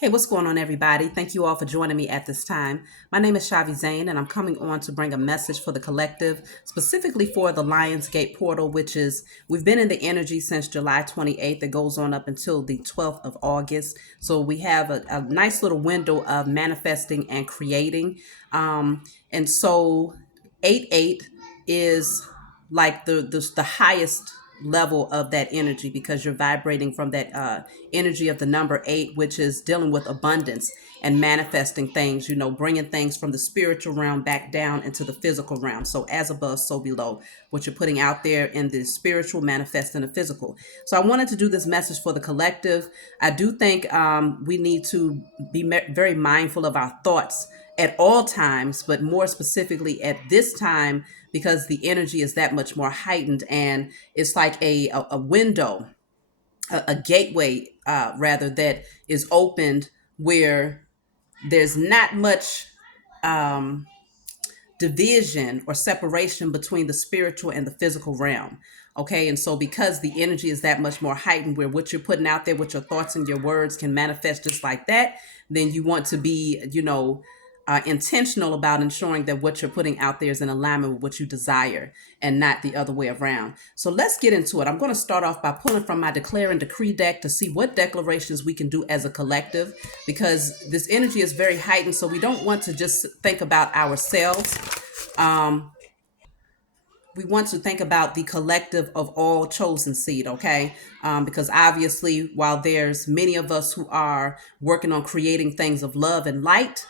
Hey, what's going on, everybody? Thank you all for joining me at this time. My name is Shavi Zane, and I'm coming on to bring a message for the collective, specifically for the Lionsgate portal, which is we've been in the energy since July 28th. It goes on up until the 12th of August. So we have a nice little window of manifesting and creating. And so 8-8 is like the highest level of that energy because you're vibrating from that energy of the number 8, which is dealing with abundance and manifesting things, bringing things from the spiritual realm back down into the physical realm. So as above, so below. What you're putting out there in the spiritual manifest in the physical. So I wanted to do this message for the collective. I do think we need to be very mindful of our thoughts at all times, but more specifically at this time, because the energy is that much more heightened, and it's like a window, a gateway, rather, that is opened where there's not much um, division or separation between the spiritual and the physical realm. Okay. And so, because the energy is that much more heightened, where what you're putting out there with your thoughts and your words can manifest just like that, then you want to be, intentional about ensuring that what you're putting out there is in alignment with what you desire and not the other way around. So let's get into it. I'm going to start off by pulling from my declare and decree deck to see what declarations we can do as a collective, because this energy is very heightened. So we don't want to just think about ourselves. Um, we want to think about the collective of all chosen seed, okay? Because obviously, while there's many of us who are working on creating things of love and light,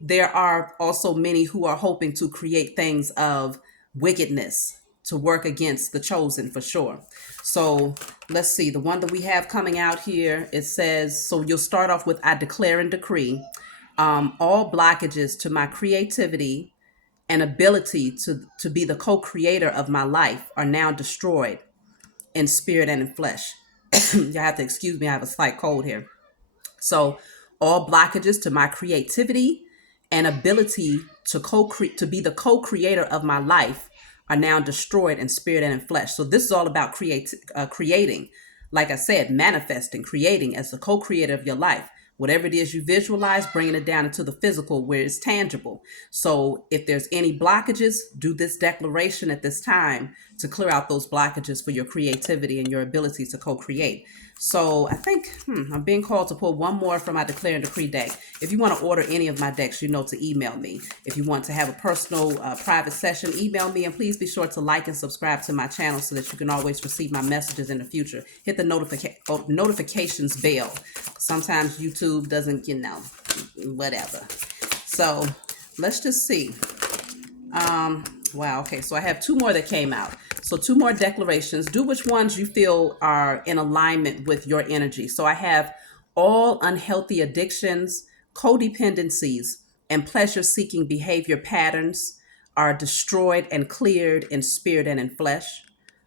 there are also many who are hoping to create things of wickedness to work against the chosen, for sure. So let's see. The one that we have coming out here, it says, so you'll start off with, I declare and decree all blockages to my creativity and ability to be the co-creator of my life are now destroyed in spirit and in flesh. You have to excuse me, I have a slight cold here. So all blockages to my creativity and ability to be the co-creator of my life are now destroyed in spirit and in flesh. So this is all about creating, like I said, manifesting, creating as the co-creator of your life. Whatever it is you visualize, bringing it down into the physical where it's tangible. So if there's any blockages, do this declaration at this time to clear out those blockages for your creativity and your ability to co-create. So I think I'm being called to pull one more from my Declare and Decree deck. If you want to order any of my decks, you know to email me. If you want to have a personal private session, email me, and please be sure to like and subscribe to my channel so that you can always receive my messages in the future. Hit the notifications bell. Sometimes YouTube doesn't, whatever. So let's just see. Wow. Okay. So I have two more that came out. So two more declarations. Do which ones you feel are in alignment with your energy. So I have all unhealthy addictions, codependencies, and pleasure seeking behavior patterns are destroyed and cleared in spirit and in flesh.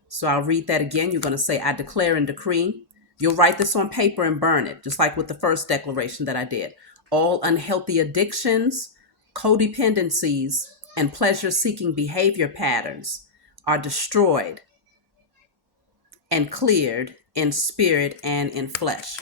So I'll read that again. You're going to say, I declare and decree. You'll write this on paper and burn it, just like with the first declaration that I did. All unhealthy addictions, codependencies, and pleasure seeking behavior patterns are destroyed and cleared in spirit and in flesh.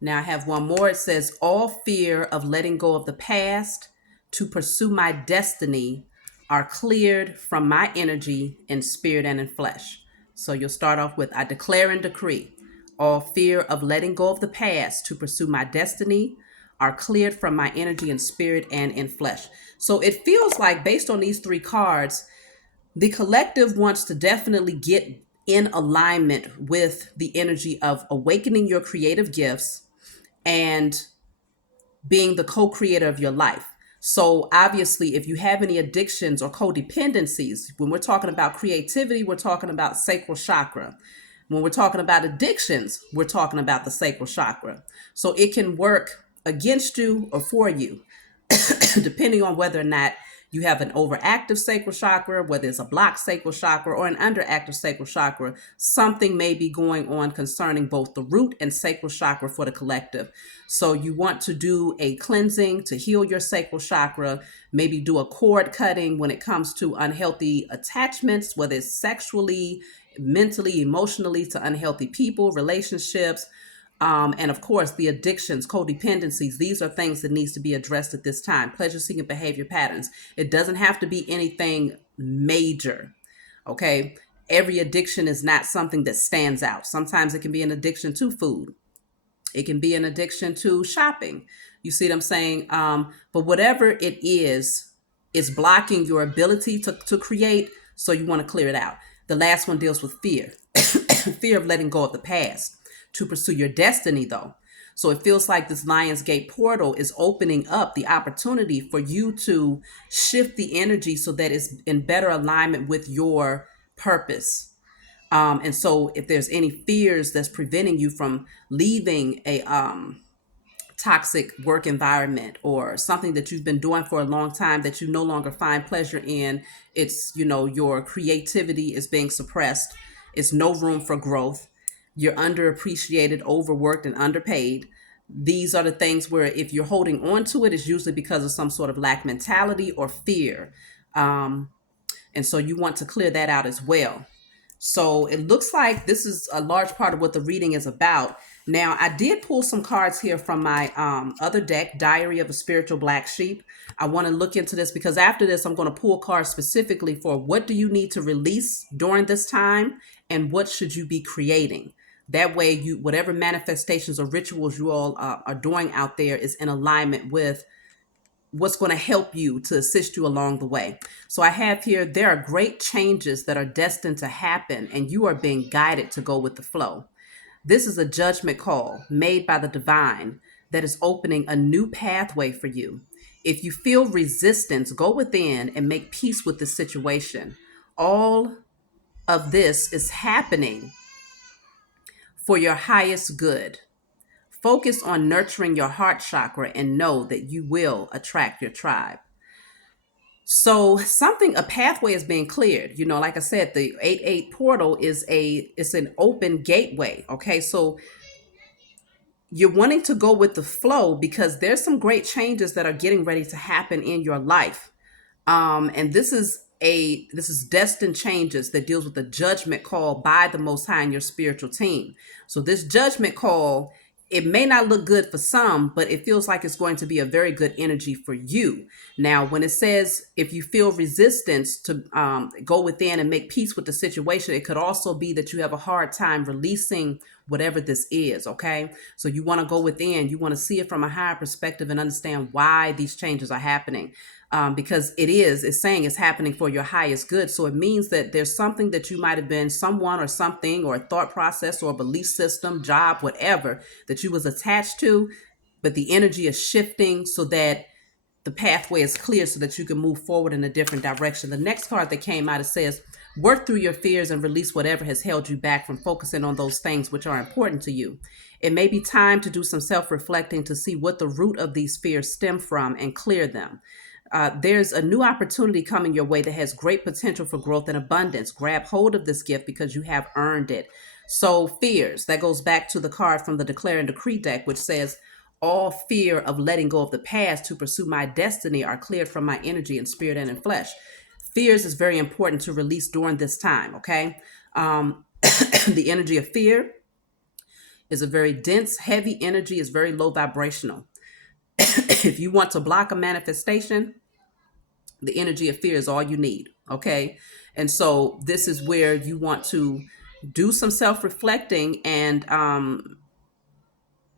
Now I have one more. It says, all fear of letting go of the past to pursue my destiny are cleared from my energy in spirit and in flesh. So you'll start off with, I declare and decree all fear of letting go of the past to pursue my destiny are cleared from my energy in spirit and in flesh. So it feels like, based on these three cards, the collective wants to definitely get in alignment with the energy of awakening your creative gifts and being the co-creator of your life. So obviously, if you have any addictions or codependencies, when we're talking about creativity, we're talking about sacral chakra. When we're talking about addictions, we're talking about the sacral chakra. So it can work against you or for you, depending on whether or not you have an overactive sacral chakra, whether it's a blocked sacral chakra or an underactive sacral chakra. Something may be going on concerning both the root and sacral chakra for the collective. So you want to do a cleansing to heal your sacral chakra, maybe do a cord cutting when it comes to unhealthy attachments, whether it's sexually, mentally, emotionally, to unhealthy people, relationships, And of course, the addictions, codependencies, these are things that needs to be addressed at this time. Pleasure seeking behavior patterns. It doesn't have to be anything major. Okay. Every addiction is not something that stands out. Sometimes it can be an addiction to food. It can be an addiction to shopping. You see what I'm saying? But whatever it is blocking your ability to create. So you want to clear it out. The last one deals with fear. Fear of letting go of the past to pursue your destiny, though. So it feels like this Lionsgate portal is opening up the opportunity for you to shift the energy so that it's in better alignment with your purpose. And so if there's any fears that's preventing you from leaving a toxic work environment or something that you've been doing for a long time that you no longer find pleasure in, it's, your creativity is being suppressed. It's no room for growth. You're underappreciated, overworked, and underpaid. These are the things where if you're holding on to it, it's usually because of some sort of lack mentality or fear. And so you want to clear that out as well. So it looks like this is a large part of what the reading is about. Now, I did pull some cards here from my other deck, Diary of a Spiritual Black Sheep. I want to look into this because after this, I'm going to pull cards specifically for what do you need to release during this time and what should you be creating. That way, whatever manifestations or rituals you all are doing out there is in alignment with what's going to help you to assist you along the way. So I have here, there are great changes that are destined to happen, and you are being guided to go with the flow. This is a judgment call made by the divine that is opening a new pathway for you. If you feel resistance, go within and make peace with the situation. All of this is happening for your highest good. Focus on nurturing your heart chakra and know that you will attract your tribe. So a pathway is being cleared. Like I said, the 8-8 portal it's an open gateway. Okay. So you're wanting to go with the flow because there's some great changes that are getting ready to happen in your life. And this is destined changes that deals with the judgment call by the Most High in your spiritual team. So this judgment call, it may not look good for some, but it feels like it's going to be a very good energy for you. Now, when it says if you feel resistance to go within and make peace with the situation, it could also be that you have a hard time releasing whatever this is. Okay. So you want to go within, you want to see it from a higher perspective and understand why these changes are happening. Because it's saying it's happening for your highest good. So it means that there's something that you might have been someone or something or a thought process or a belief system, job, whatever that you was attached to, but the energy is shifting so that the pathway is clear so that you can move forward in a different direction. The next card that came out, it says, work through your fears and release whatever has held you back from focusing on those things which are important to you. It may be time to do some self-reflecting to see what the root of these fears stem from and clear them. There's a new opportunity coming your way that has great potential for growth and abundance. Grab hold of this gift because you have earned it. So fears, that goes back to the card from the Declare and Decree deck, which says, all fear of letting go of the past to pursue my destiny are cleared from my energy in spirit and in flesh. Fears is very important to release during this time, okay? The energy of fear is a very dense, heavy energy, is very low vibrational. If you want to block a manifestation, the energy of fear is all you need. Okay. And so this is where you want to do some self-reflecting and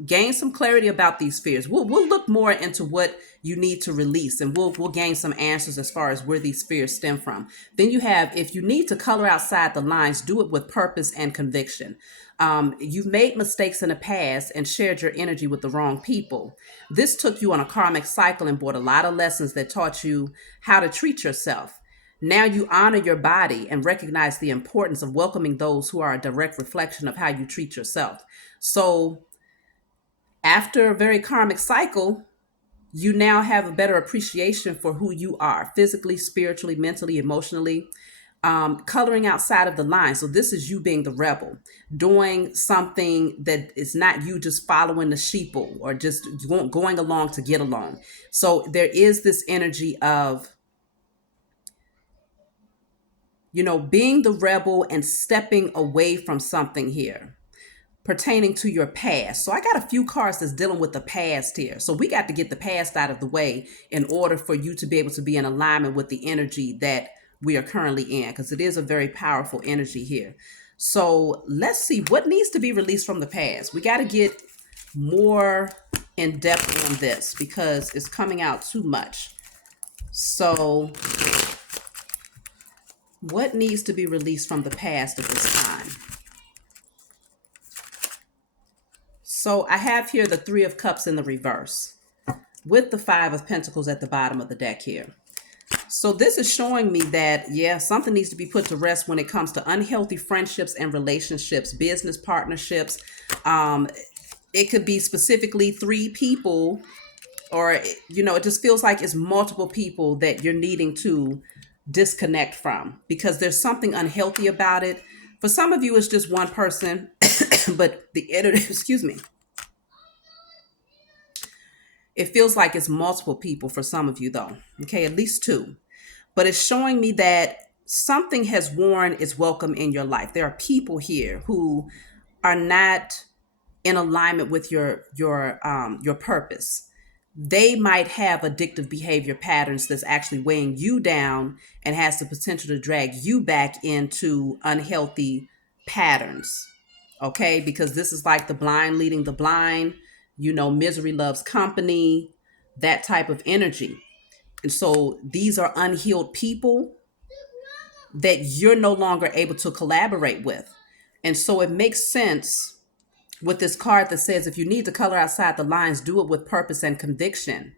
gain some clarity about these fears. We'll look more into what you need to release, and we'll gain some answers as far as where these fears stem from. Then you have, if you need to color outside the lines, do it with purpose and conviction. You've made mistakes in the past and shared your energy with the wrong people. This took you on a karmic cycle and brought a lot of lessons that taught you how to treat yourself. Now you honor your body and recognize the importance of welcoming those who are a direct reflection of how you treat yourself. So after a very karmic cycle, you now have a better appreciation for who you are physically, spiritually, mentally, emotionally, coloring outside of the line. So this is you being the rebel, doing something that is not you just following the sheeple or just going along to get along. So there is this energy of, being the rebel and stepping away from something here. pertaining to your past. So I got a few cards that's dealing with the past here. So we got to get the past out of the way in order for you to be able to be in alignment with the energy that we are currently in, because it is a very powerful energy here. So let's see what needs to be released from the past. We got to get more in depth on this because it's coming out too much. So what needs to be released from the past at this time? So I have here the Three of Cups in the reverse with the Five of Pentacles at the bottom of the deck here. So this is showing me that, yeah, something needs to be put to rest when it comes to unhealthy friendships and relationships, business partnerships. It could be specifically three people, or, it just feels like it's multiple people that you're needing to disconnect from because there's something unhealthy about it. For some of you, it's just one person, but the energy, excuse me, it feels like it's multiple people for some of you though. Okay, at least two. But it's showing me that something has worn its welcome in your life. There are people here who are not in alignment with your purpose. They might have addictive behavior patterns that's actually weighing you down and has the potential to drag you back into unhealthy patterns. Okay, because this is like the blind leading the blind, misery loves company, that type of energy. And so these are unhealed people that you're no longer able to collaborate with. And so it makes sense with this card that says if you need to color outside the lines, do it with purpose and conviction.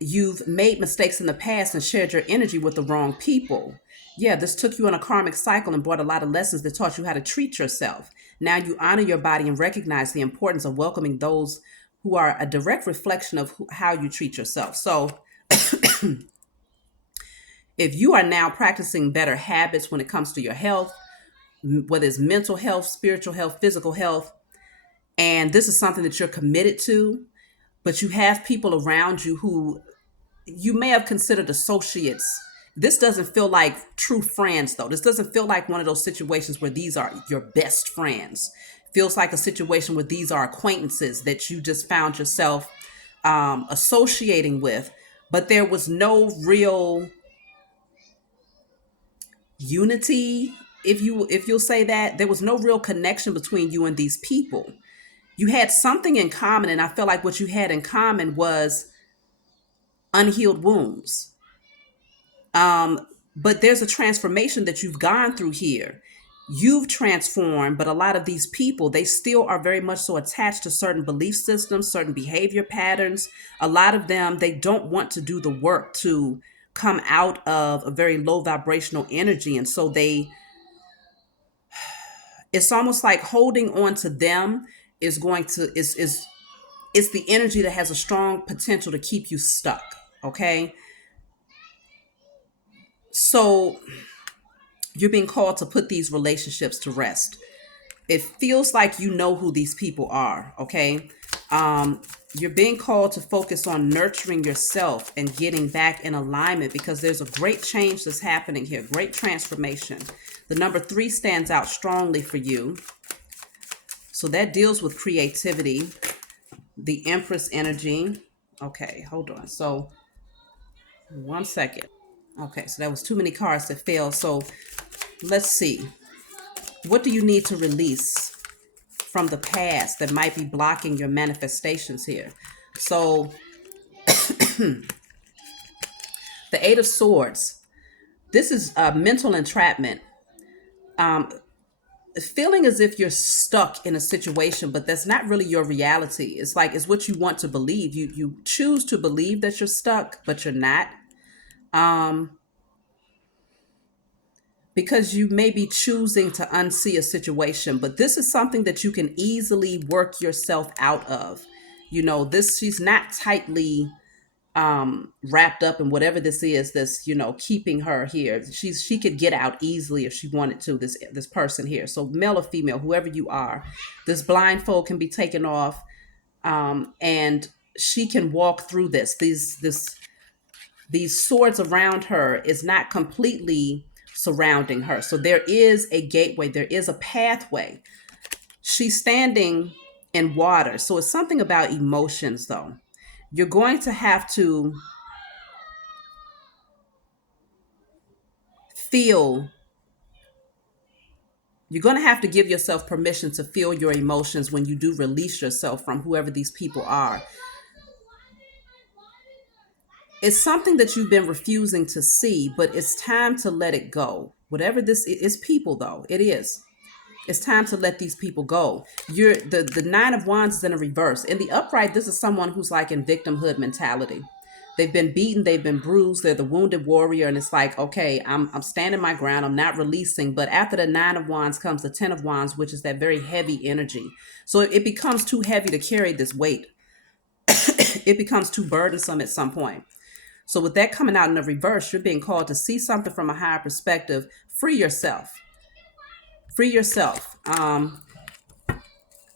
You've made mistakes in the past and shared your energy with the wrong people. Yeah, this took you on a karmic cycle and brought a lot of lessons that taught you how to treat yourself. Now you honor your body and recognize the importance of welcoming those who are a direct reflection of how you treat yourself. So if you are now practicing better habits when it comes to your health, whether it's mental health, spiritual health, physical health, and this is something that you're committed to, but you have people around you who you may have considered associates. This doesn't feel like true friends, though. This doesn't feel like one of those situations where these are your best friends. Feels like a situation where these are acquaintances that you just found yourself associating with, but there was no real unity. If you'll say that, there was no real connection between you and these people. You had something in common, and I feel like what you had in common was unhealed wounds. But there's a transformation that you've gone through here. You've transformed, but a lot of these people, they still are very much so attached to certain belief systems, certain behavior patterns. A lot of them, they don't want to do the work to come out of a very low vibrational energy. And so it's almost like holding on to them is going to, is it's the energy that has a strong potential to keep you stuck. Okay. So you're being called to put these relationships to rest. It feels like you know who these people are, okay? You're being called to focus on nurturing yourself and getting back in alignment because there's a great change that's happening here, great transformation. The number 3 stands out strongly for you. So that deals with creativity, the Empress energy. Okay, hold on. So 1 second. Okay, so that was too many cards that fell. So let's see. What do you need to release from the past that might be blocking your manifestations here? So the 8 of Swords. This is mental entrapment. Feeling as if you're stuck in a situation, but that's not really your reality. It's like it's what you want to believe. You choose to believe that you're stuck, but you're not. Because you may be choosing to unsee a situation, but this is something that you can easily work yourself out of. She's not tightly wrapped up in whatever this is that's keeping her here. She could get out easily if she wanted to, this person here. So male or female, whoever you are, this blindfold can be taken off, and she can walk through these swords around her is not completely surrounding her. So there is a gateway, there is a pathway. She's standing in water. So it's something about emotions, though. You're going to have to feel, you're going to have to give yourself permission to feel your emotions when you do release yourself from whoever these people are. It's something that you've been refusing to see, but it's time to let it go. Whatever this is, people, though, it is. It's time to let these people go. You're the Nine of Wands is in a reverse. In the upright, this is someone who's like in victimhood mentality. They've been beaten, they've been bruised, they're the wounded warrior, and it's like, okay, I'm standing my ground, I'm not releasing. But after the Nine of Wands comes the Ten of Wands, which is that very heavy energy. So it becomes too heavy to carry this weight. It becomes too burdensome at some point. So with that coming out in the reverse, you're being called to see something from a higher perspective. Free yourself. Free yourself.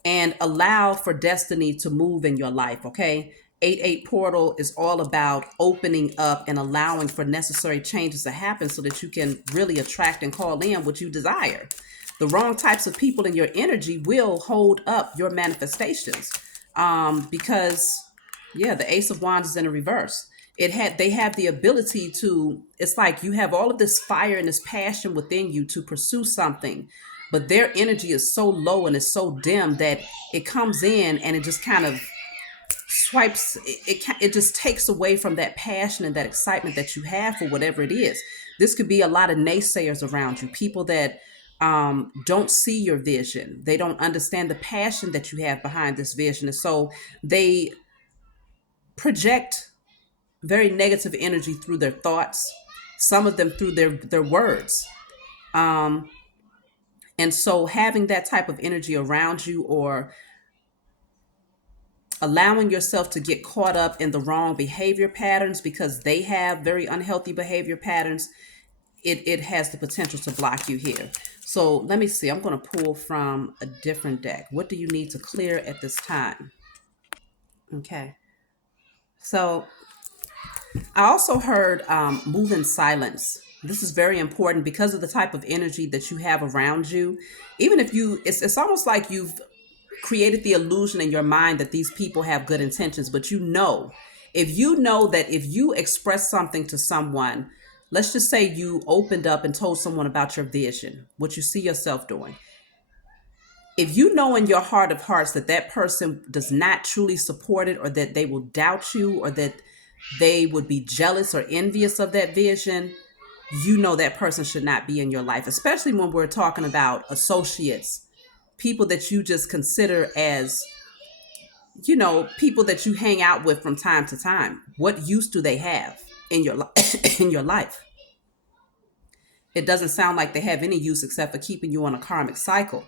And allow for destiny to move in your life, okay? 8-8 portal is all about opening up and allowing for necessary changes to happen so that you can really attract and call in what you desire. The wrong types of people in your energy will hold up your manifestations. Because yeah, the Ace of Wands is in a reverse. They have the ability to, it's like you have all of this fire and this passion within you to pursue something, but their energy is so low and it's so dim that it comes in and it just kind of swipes it just takes away from that passion and that excitement that you have for whatever it is. This could be a lot of naysayers around you, people that don't see your vision. They don't understand the passion that you have behind this vision, and so they project very negative energy through their thoughts, some of them through their words. um and so having that type of energy around you, or allowing yourself to get caught up in the wrong behavior patterns because they have very unhealthy behavior patterns, it has the potential to block you here. So let me see, I'm going to pull from a different deck. What do you need to clear at this time? Okay, so I also heard move in silence. This is very important because of the type of energy that you have around you. Even if it's almost like you've created the illusion in your mind that these people have good intentions, but if you know that if you express something to someone, let's just say you opened up and told someone about your vision, what you see yourself doing. If you know in your heart of hearts that that person does not truly support it, or that they will doubt you, or that they would be jealous or envious of that vision, you know that person should not be in your life, especially when we're talking about associates, people that you just consider as, people that you hang out with from time to time. What use do they have in your in your life? It doesn't sound like they have any use except for keeping you on a karmic cycle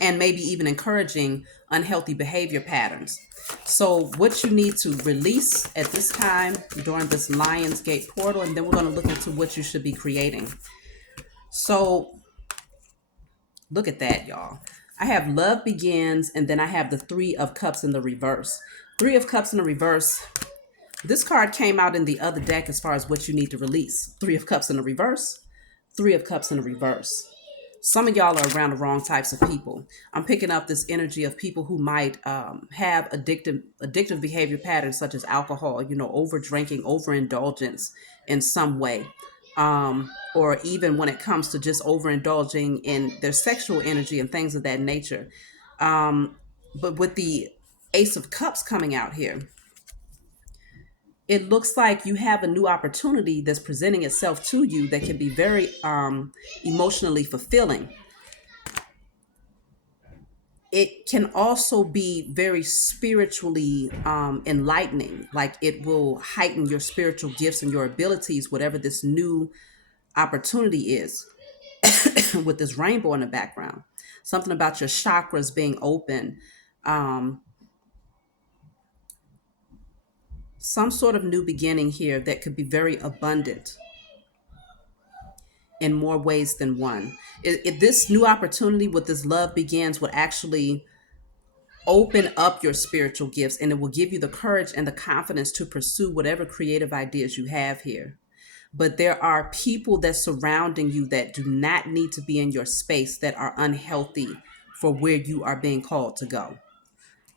and maybe even encouraging unhealthy behavior patterns. So what you need to release at this time during this Lionsgate portal, and then we're going to look into what you should be creating. So look at that, y'all. I have love begins, and then I have the Three of Cups in the reverse. Three of Cups in the reverse. This card came out in the other deck as far as what you need to release. Three of Cups in the reverse. Three of Cups in the reverse. Some of y'all are around the wrong types of people. I'm picking up this energy of people who might have addictive behavior patterns such as alcohol, over drinking, overindulgence in some way. Or even when it comes to just overindulging in their sexual energy and things of that nature. But with the Ace of Cups coming out here, it looks like you have a new opportunity that's presenting itself to you that can be very emotionally fulfilling. It can also be very spiritually enlightening, like it will heighten your spiritual gifts and your abilities, whatever this new opportunity is. With this rainbow in the background, something about your chakras being open, um, some sort of new beginning here that could be very abundant in more ways than one. This new opportunity with this love begins would actually open up your spiritual gifts, and it will give you the courage and the confidence to pursue whatever creative ideas you have here. But there are people that surrounding you that do not need to be in your space, that are unhealthy for where you are being called to go.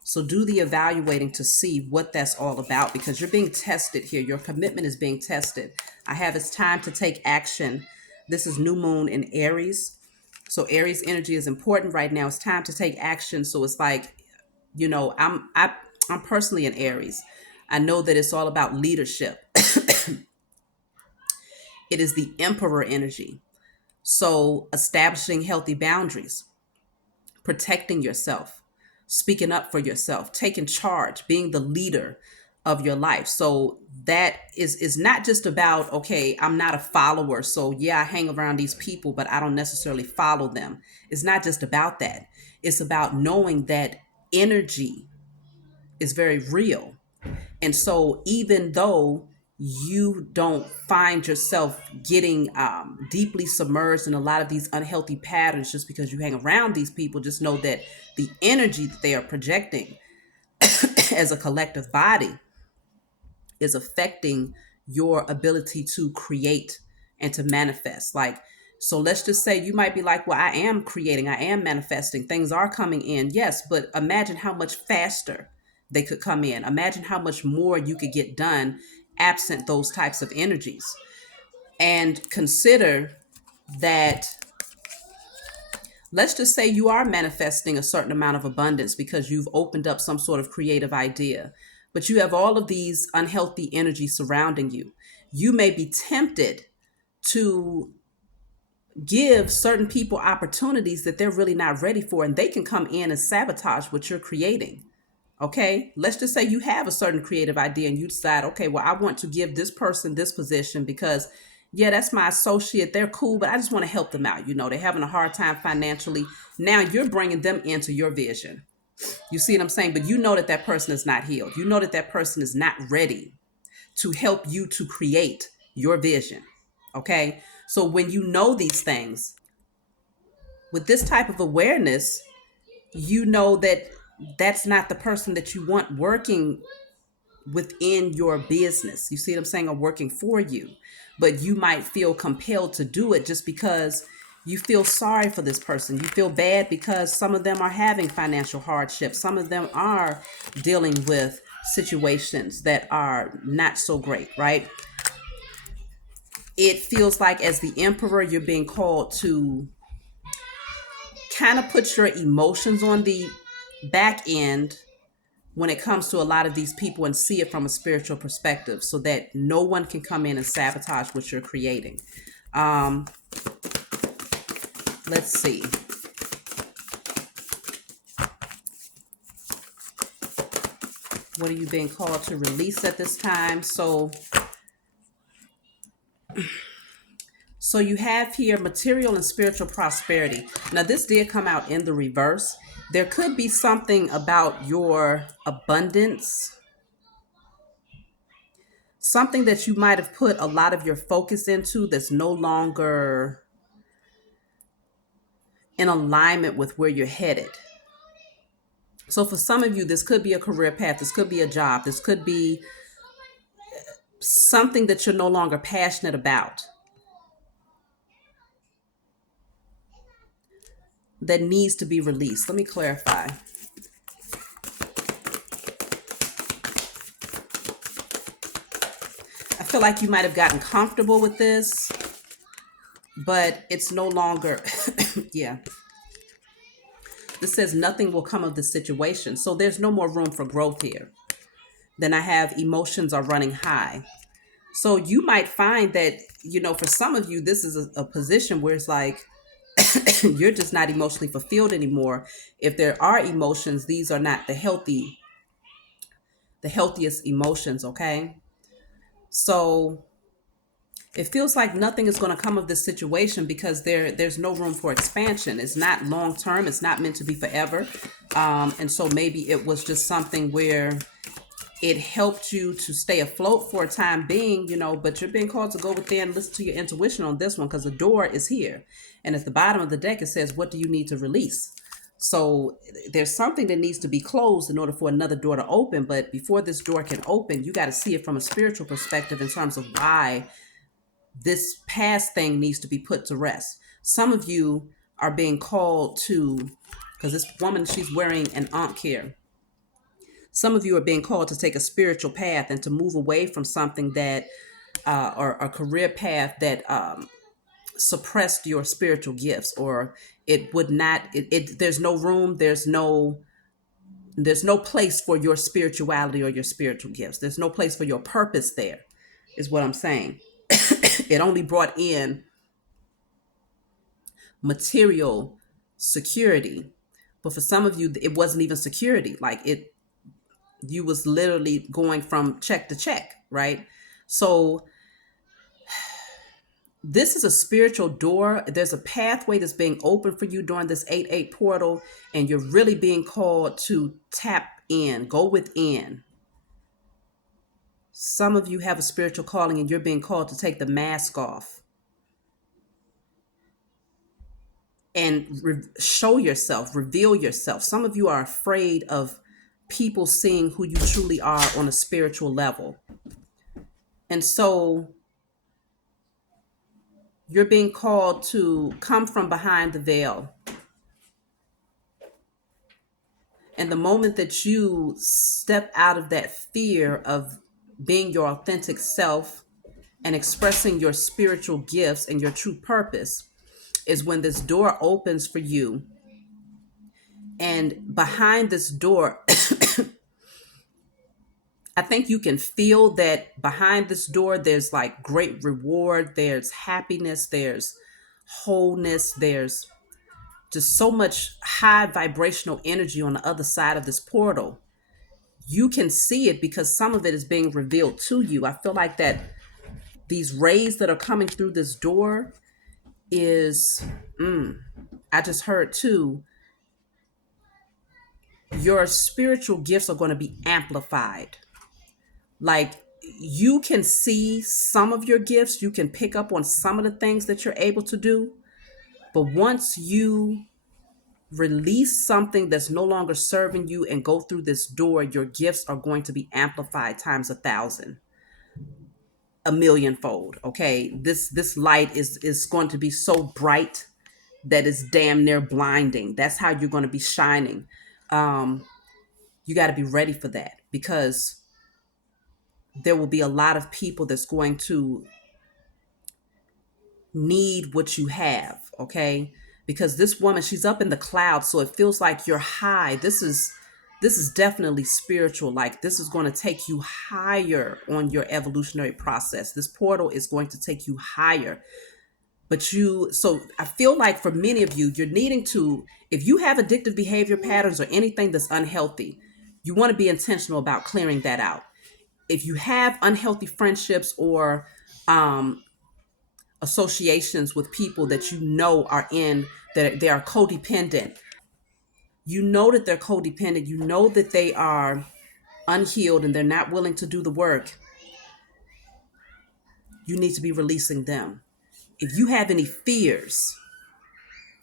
So do the evaluating to see what that's all about, because you're being tested here. Your commitment is being tested. I have it's time to take action. This is new moon in Aries. So Aries energy is important right now. It's time to take action. So it's like, I'm personally in Aries. I know that it's all about leadership. It is the emperor energy. So establishing healthy boundaries, protecting yourself, speaking up for yourself, taking charge, being the leader of your life. So that is not just about, okay, I'm not a follower. So yeah, I hang around these people, but I don't necessarily follow them. It's not just about that. It's about knowing that energy is very real. And so, even though you don't find yourself getting deeply submerged in a lot of these unhealthy patterns just because you hang around these people, just know that the energy that they are projecting as a collective body is affecting your ability to create and to manifest. Like, so let's just say you might be like, well, I am creating, I am manifesting, things are coming in. Yes, but imagine how much faster they could come in. Imagine how much more you could get done absent those types of energies. And consider that, let's just say you are manifesting a certain amount of abundance because you've opened up some sort of creative idea, but you have all of these unhealthy energies surrounding you. You may be tempted to give certain people opportunities that they're really not ready for, and they can come in and sabotage what you're creating. Okay, let's just say you have a certain creative idea and you decide, okay, well, I want to give this person this position because, yeah, that's my associate. They're cool, but I just want to help them out. They're having a hard time financially. Now you're bringing them into your vision. You see what I'm saying? But you know that that person is not healed. You know that that person is not ready to help you to create your vision. Okay, so when you know these things with this type of awareness, you know that that's not the person that you want working within your business. You see what I'm saying? Or working for you. But you might feel compelled to do it just because you feel sorry for this person. You feel bad because some of them are having financial hardship. Some of them are dealing with situations that are not so great, right? It feels like as the emperor, you're being called to kind of put your emotions on the back end when it comes to a lot of these people and see it from a spiritual perspective so that no one can come in and sabotage what you're creating. Um, let's see. What are you being called to release at this time? So you have here material and spiritual prosperity. Now, this did come out in the reverse. There could be something about your abundance, something that you might have put a lot of your focus into that's no longer in alignment with where you're headed. So for some of you, this could be a career path. This could be a job. This could be something that you're no longer passionate about that needs to be released. Let me clarify. I feel like you might have gotten comfortable with this, but it's no longer, yeah. This says nothing will come of this situation. So there's no more room for growth here. Then I have emotions are running high. So you might find that, for some of you, this is a position where it's like, you're just not emotionally fulfilled anymore. If there are emotions, these are not the healthiest emotions. Okay. So it feels like nothing is going to come of this situation because there's no room for expansion. It's not long term. It's not meant to be forever. And so maybe it was just something where it helped you to stay afloat for a time being, but you're being called to go within and listen to your intuition on this one because the door is here. And at the bottom of the deck, it says, what do you need to release? So there's something that needs to be closed in order for another door to open. But before this door can open, you got to see it from a spiritual perspective in terms of why this past thing needs to be put to rest. Some of you are being called to because this woman, she's wearing an ankh here. Some of you are being called to take a spiritual path and to move away from something that, or a career path that suppressed your spiritual gifts, or it would not, there's no room, there's no place for your spirituality or your spiritual gifts. There's no place for your purpose there, is what I'm saying. It only brought in material security. But for some of you, it wasn't even security. Like you was literally going from check to check, right? So this is a spiritual door. There's a pathway that's being opened for you during this 8-8 portal, and you're really being called to tap in, go within. Some of you have a spiritual calling and you're being called to take the mask off and show yourself, reveal yourself. Some of you are afraid of people seeing who you truly are on a spiritual level. And so you're being called to come from behind the veil. And the moment that you step out of that fear of being your authentic self and expressing your spiritual gifts and your true purpose is when this door opens for you. And behind this door, I think you can feel that behind this door, there's like great reward, there's happiness, there's wholeness, there's just so much high vibrational energy on the other side of this portal. You can see it because some of it is being revealed to you. I feel like that these rays that are coming through this door is, I just heard too, your spiritual gifts are going to be amplified. Like you can see some of your gifts, you can pick up on some of the things that you're able to do. But once you release something that's no longer serving you and go through this door, your gifts are going to be amplified times 1,000, a millionfold. Okay. This light is going to be so bright that it's damn near blinding. That's how you're going to be shining. You got to be ready for that because there will be a lot of people that's going to need what you have, okay? Because this woman, she's up in the clouds, so it feels like you're high. This is definitely spiritual. Like this is going to take you higher on your evolutionary process. This portal is going to take you higher. So I feel like for many of you, you're needing to, if you have addictive behavior patterns or anything that's unhealthy, you want to be intentional about clearing that out. If you have unhealthy friendships or associations with people that you know are in, that they are codependent, you know that they're codependent, you know that they are unhealed and they're not willing to do the work, you need to be releasing them. If you have any fears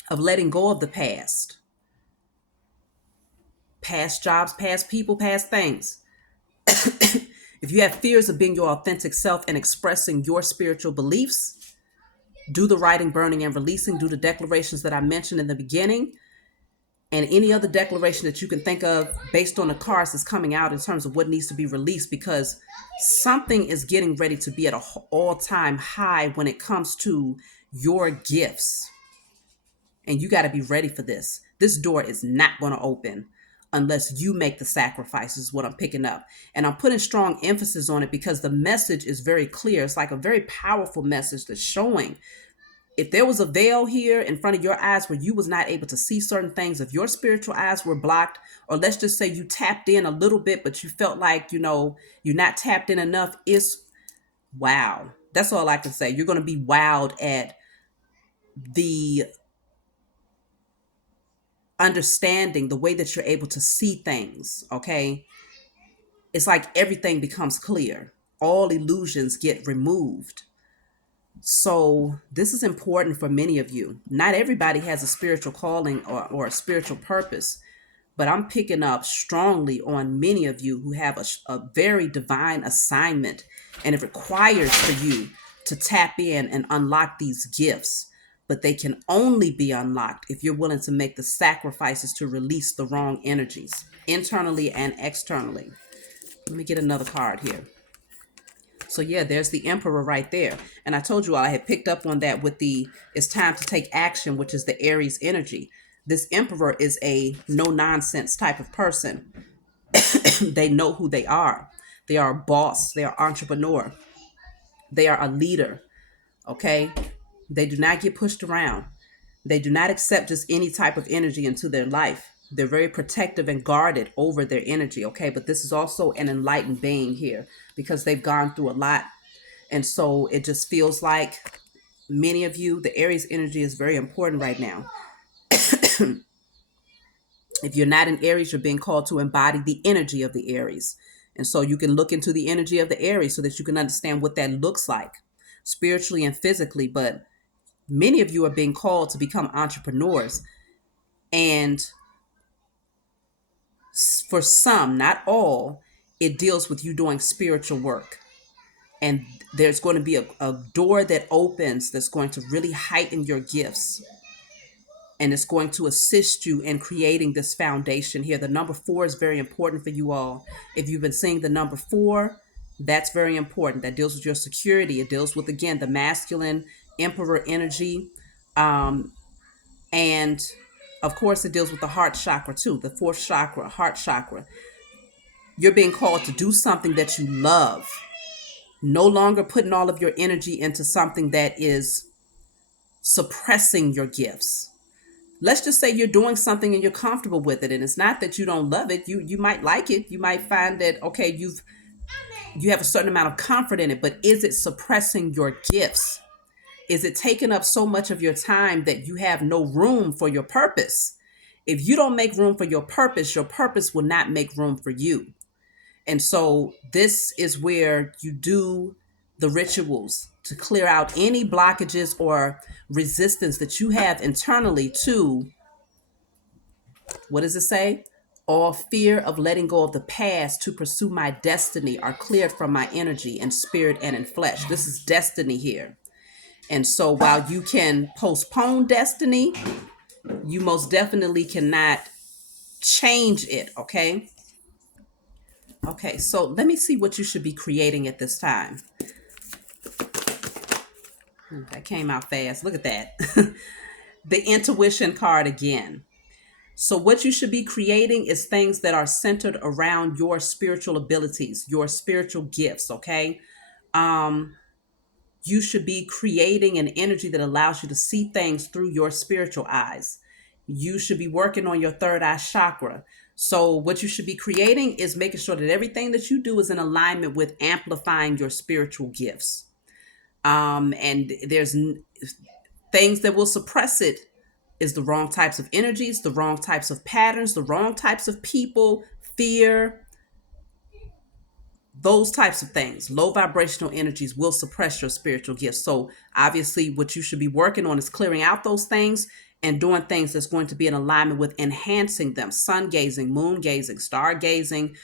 of letting go of the past jobs, past people, past things, if you have fears of being your authentic self and expressing your spiritual beliefs, do the writing, burning, and releasing. Do the declarations that I mentioned in the beginning, and any other declaration that you can think of based on the cards that's coming out in terms of what needs to be released, because something is getting ready to be at an all-time high when it comes to your gifts. And you got to be ready for this. This door is not going to open unless you make the sacrifices, what I'm picking up. And I'm putting strong emphasis on it because the message is very clear. It's like a very powerful message that's showing if there was a veil here in front of your eyes where you was not able to see certain things, if your spiritual eyes were blocked, or let's just say you tapped in a little bit, but you felt like, you're not tapped in enough, it's wow. That's all I can say. You're going to be wowed at the understanding, the way that you're able to see things. Okay. It's like everything becomes clear. All illusions get removed. So this is important for many of you. Not everybody has a spiritual calling or a spiritual purpose, but I'm picking up strongly on many of you who have a very divine assignment, and it requires for you to tap in and unlock these gifts. but they can only be unlocked if you're willing to make the sacrifices to release the wrong energies, internally and externally. Let me get another card here. So yeah, there's the Emperor right there. And I told you all I had picked up on that with the it's time to take action, which is the Aries energy. This Emperor is a no nonsense type of person. They know who they are. They are a boss, they are entrepreneur, they are a leader, okay? They do not get pushed around. They do not accept just any type of energy into their life. They're very protective and guarded over their energy, okay? But this is also an enlightened being here because they've gone through a lot. And so it just feels like many of you, the Aries energy is very important right now. If you're not in Aries, you're being called to embody the energy of the Aries. And so you can look into the energy of the Aries so that you can understand what that looks like spiritually and physically. But many of you are being called to become entrepreneurs. And for some, not all, it deals with you doing spiritual work. And there's going to be a door that opens that's going to really heighten your gifts. And it's going to assist you in creating this foundation here. The number 4 is very important for you all. If you've been seeing the number 4, that's very important. That deals with your security. It deals with, again, the masculine emperor energy. And of course, it deals with the heart chakra too, the 4th chakra, heart chakra. You're being called to do something that you love. No longer putting all of your energy into something that is suppressing your gifts. Let's just say you're doing something and you're comfortable with it, and it's not that you don't love it. You might like it. You might find that okay, you have a certain amount of comfort in it, but is it suppressing your gifts? Is it taking up so much of your time that you have no room for your purpose? If you don't make room for your purpose will not make room for you. And so this is where you do the rituals to clear out any blockages or resistance that you have internally to, what does it say? All fear of letting go of the past to pursue my destiny are cleared from my energy in spirit and in flesh. This is destiny here. And so while you can postpone destiny, you most definitely cannot change it, okay? Okay, so let me see what you should be creating at this time. That came out fast. Look at that. The intuition card again. So what you should be creating is things that are centered around your spiritual abilities, your spiritual gifts, okay? You should be creating an energy that allows you to see things through your spiritual eyes. You should be working on your third eye chakra. So what you should be creating is making sure that everything that you do is in alignment with amplifying your spiritual gifts. And there's things that will suppress it is the wrong types of energies, the wrong types of patterns, the wrong types of people, fear, those types of things. Low vibrational energies will suppress your spiritual gifts. So obviously what you should be working on is clearing out those things and doing things that's going to be in alignment with enhancing them. Sun gazing, moon gazing, star gazing,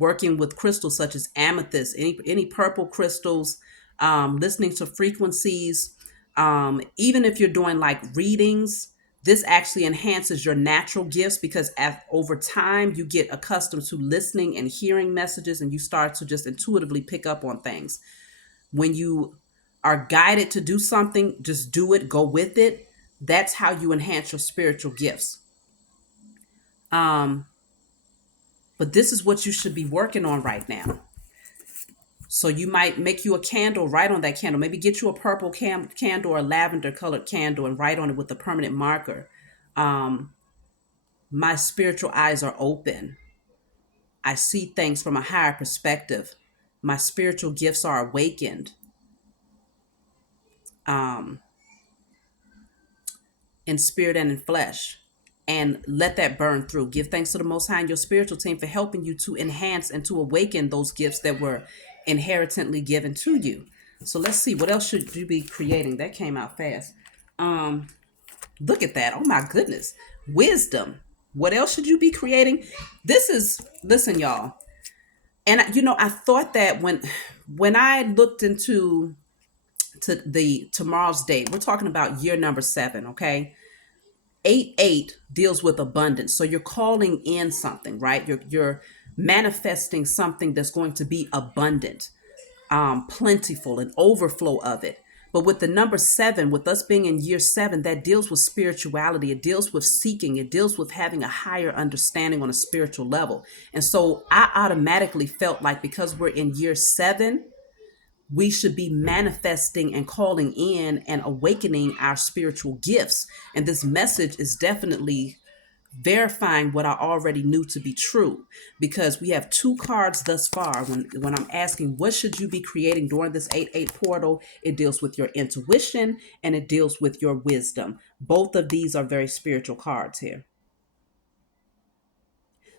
working with crystals such as amethyst, any purple crystals, listening to frequencies. Even if you're doing like readings, this actually enhances your natural gifts because over time you get accustomed to listening and hearing messages and you start to just intuitively pick up on things. When you are guided to do something, just do it, go with it. That's how you enhance your spiritual gifts. But this is what you should be working on right now. So you might make you a candle, write on that candle. Maybe get you a purple candle or a lavender colored candle and write on it with a permanent marker. My spiritual eyes are open. I see things from a higher perspective. My spiritual gifts are awakened. In spirit and in flesh. And let that burn through. Give thanks to the Most High and your spiritual team for helping you to enhance and to awaken those gifts that were inherently given to you. So let's see, what else should you be creating? That came out fast. Look at that. Oh my goodness. Wisdom. What else should you be creating? Listen, y'all. And I thought that when I looked into to the tomorrow's date. We're talking about year number 7, okay? 8 deals with abundance. So you're calling in something, right? You're manifesting something that's going to be abundant, plentiful, and overflow of it. But with the number 7, with us being in year 7, that deals with spirituality. It deals with seeking. It deals with having a higher understanding on a spiritual level. And so I automatically felt like because we're in year 7, we should be manifesting and calling in and awakening our spiritual gifts. And this message is definitely verifying what I already knew to be true, because we have 2 cards thus far. When I'm asking what should you be creating during this 8-8 portal, it deals with your intuition and it deals with your wisdom. Both of these are very spiritual cards here.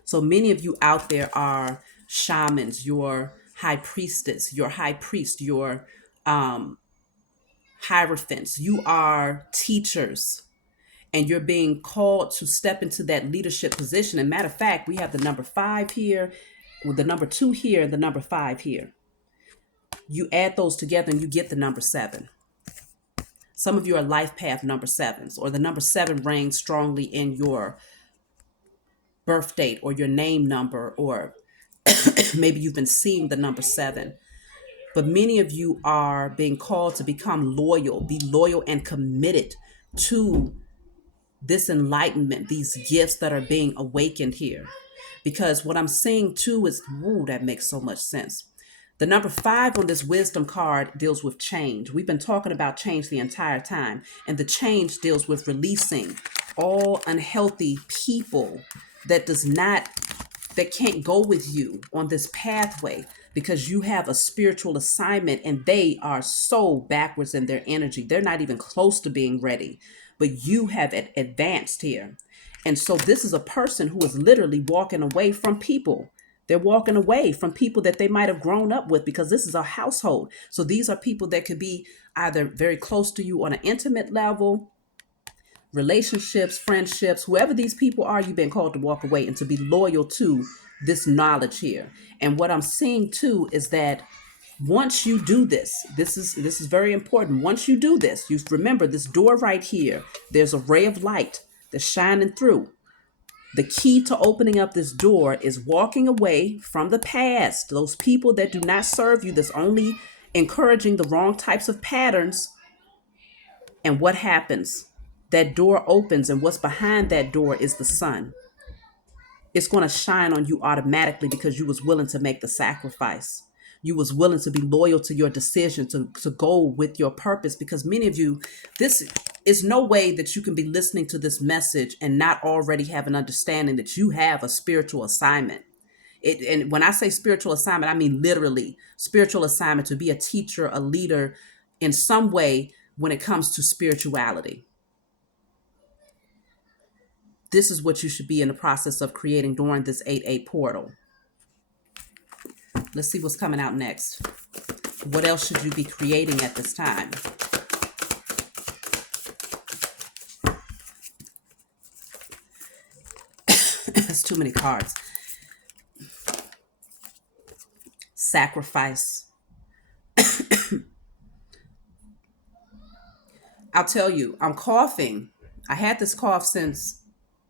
So many of you out there are shamans, your high priestess, your high priest, your um, hierophants. You are teachers, and you're being called to step into that leadership position. And matter of fact, we have the number 5 here, with the number 2 here, and the number 5 here. You add those together and you get the number 7. Some of you are life path number 7s, or the number 7 reigns strongly in your birth date or your name number, or maybe you've been seeing the number 7. But many of you are being called to become loyal, be loyal and committed to this enlightenment, these gifts that are being awakened here. Because what I'm seeing too is, woo, that makes so much sense. The number 5 on this wisdom card deals with change. We've been talking about change the entire time. And the change deals with releasing all unhealthy people that does not, that can't go with you on this pathway, because you have a spiritual assignment and they are so backwards in their energy. They're not even close to being ready, but you have advanced here. And so this is a person who is literally walking away from people. They're walking away from people that they might have grown up with, because this is a household. So these are people that could be either very close to you on an intimate level, relationships, friendships, whoever these people are, you've been called to walk away and to be loyal to this knowledge here. And what I'm seeing too is that once you do this, this is very important. Once you do this, you remember this door right here, there's a ray of light that's shining through. The key to opening up this door is walking away from the past, those people that do not serve you, that's only encouraging the wrong types of patterns. And what happens? That door opens, and what's behind that door is the sun. It's going to shine on you automatically because you was willing to make the sacrifice. You was willing to be loyal to your decision to go with your purpose, because many of you, this is no way that you can be listening to this message and not already have an understanding that you have a spiritual assignment. And when I say spiritual assignment, I mean literally spiritual assignment, to be a teacher, a leader in some way when it comes to spirituality. This is what you should be in the process of creating during this 8-8 portal. Let's see what's coming out next. What else should you be creating at this time? That's too many cards. Sacrifice. I'll tell you, I'm coughing. I had this cough since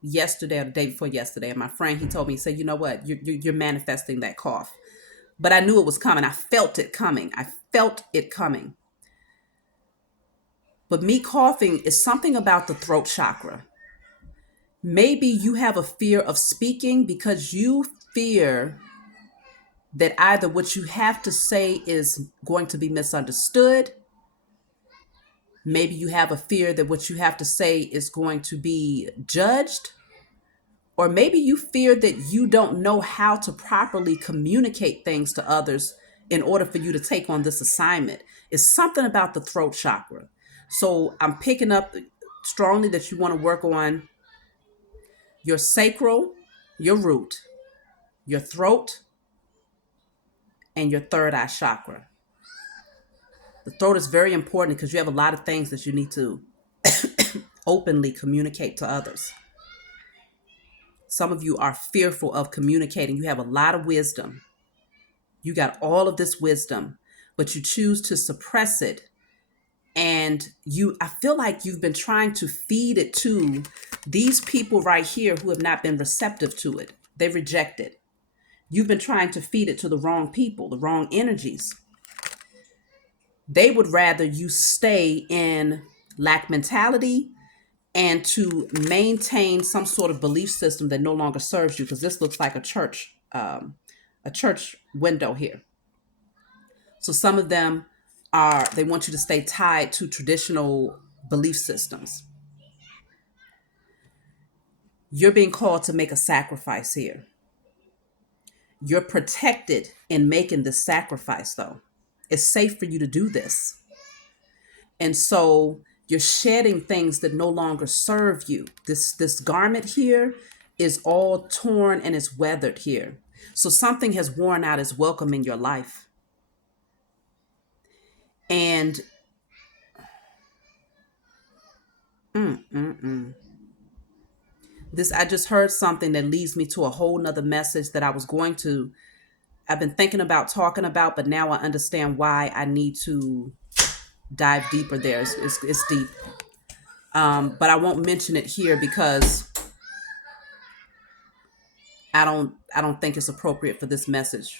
yesterday or the day before yesterday. And my friend, he told me, he said, you know what? You're manifesting that cough. But I knew it was coming. I felt it coming. I felt it coming. But me coughing is something about the throat chakra. Maybe you have a fear of speaking because you fear that either what you have to say is going to be misunderstood. Maybe you have a fear that what you have to say is going to be judged. Or maybe you fear that you don't know how to properly communicate things to others in order for you to take on this assignment. It's something about the throat chakra. So I'm picking up strongly that you want to work on your sacral, your root, your throat, and your third eye chakra. The throat is very important because you have a lot of things that you need to openly communicate to others. Some of you are fearful of communicating. You have a lot of wisdom. You got all of this wisdom, but you choose to suppress it And I feel like you've been trying to feed it to these people right here who have not been receptive to it. They reject it. You've been trying to feed it to the wrong people, the wrong energies. They would rather you stay in lack mentality and to maintain some sort of belief system that no longer serves you, because this looks like a church window here. So some of them they want you to stay tied to traditional belief systems. You're being called to make a sacrifice here. You're protected in making this sacrifice, though. It's safe for you to do this. And so you're shedding things that no longer serve you. This garment here is all torn and it's weathered here. So something has worn out its welcome in your life. And this, I just heard something that leads me to a whole nother message that I've been thinking about talking about, but now I understand why I need to dive deeper there. It's deep. But I won't mention it here because I don't think it's appropriate for this message.